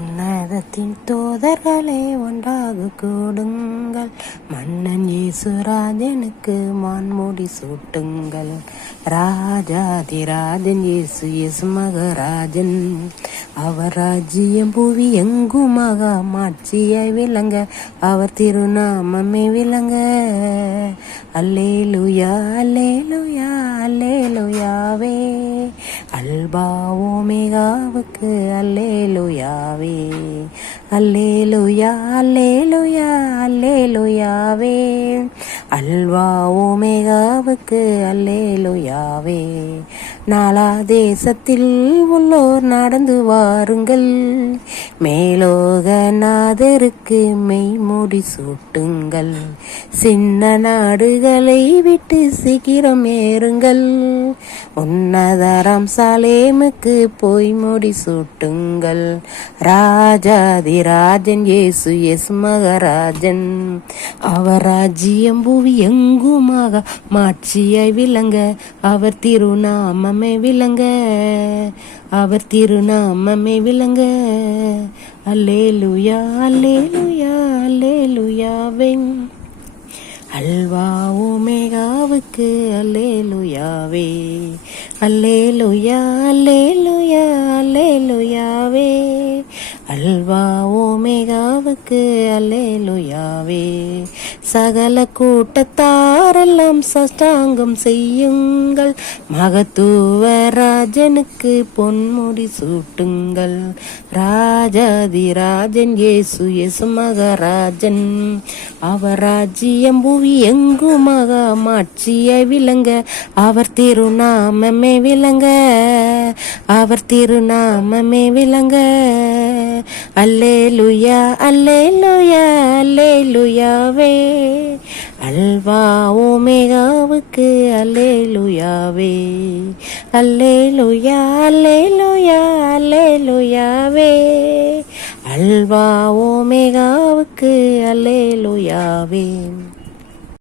உன்னதத்தின் தூதர்களே ஒன்றாக கூடுங்கள், மன்னன் இயேசுராஜனுக்கு மான்முடி சூட்டுங்கள். ராஜாதிராஜன் இயேசு மகராஜன், அவர் ராஜ்யம் புவி எங்குமாக மாட்சியாய் விளங்க, அவர் திருநாமமே விளங்க. அல்லேலூயா அல்லேலூயா அல்லேலூயாவே, அல்பா ஓமேகாவுக்கு அல்லேலூயாவே. அல்லேலூயா அல்லேலூயா அல்லேலூயாவே, அல்வா ஓமேகாவுக்கு அல்லேலூயாவே. நாலா தேசத்தில் உள்ளோர் நடந்து வாருங்கள், மேலோகநாதருக்கு மெய்முடி சூட்டுங்கள். சின்ன நாடுகளை விட்டு சீக்கிரம் ஏறுங்கள், உன்னதராம் சாலேமுக்கு போய் முடி சூட்டுங்கள். ராஜாதிராஜன் இயேசு மகராஜன், அவர் ராஜ்யம் புவி எங்குமாக மாட்சியாய் விளங்க, அவர் திருநாமமே விளங்க, அவர் திருநாமமே விளங்க. அல்லேலூயா அல்லேலூயா அல்லேலூயாவே, அல்வா ஓமேகாவுக்கு அல்லேலூயாவே. அல்லேலூயா அல்லேலூயா அல்லேலூயாவே, அல்வா ஓமேகாவுக்கு அல்லேலூயாவே. சகல கூட்டத்தாரெல்லாம் சாஷ்டாங்கம் செய்யுங்கள், மகத்துவ ராஜனுக்கு பொன்முடி சூட்டுங்கள். ராஜாதிராஜன் இயேசு மகராஜன், அவர் ராஜ்யம் புவி எங்குமாக மாட்சியாய் விளங்க, அவர் திருநாமமே விளங்க, அவர் திருநாமமே விளங்க. அல்லேலூயா அல்லேலூயா அல்லேலூயாவே, அல்வா ஓமேகாவுக்கு அல்லேலூயாவே. அல்லேலூயா அல்லேலூயா அல்லேலூயாவே, அல்வா ஓமேகாவுக்கு அல்லேலூயாவே.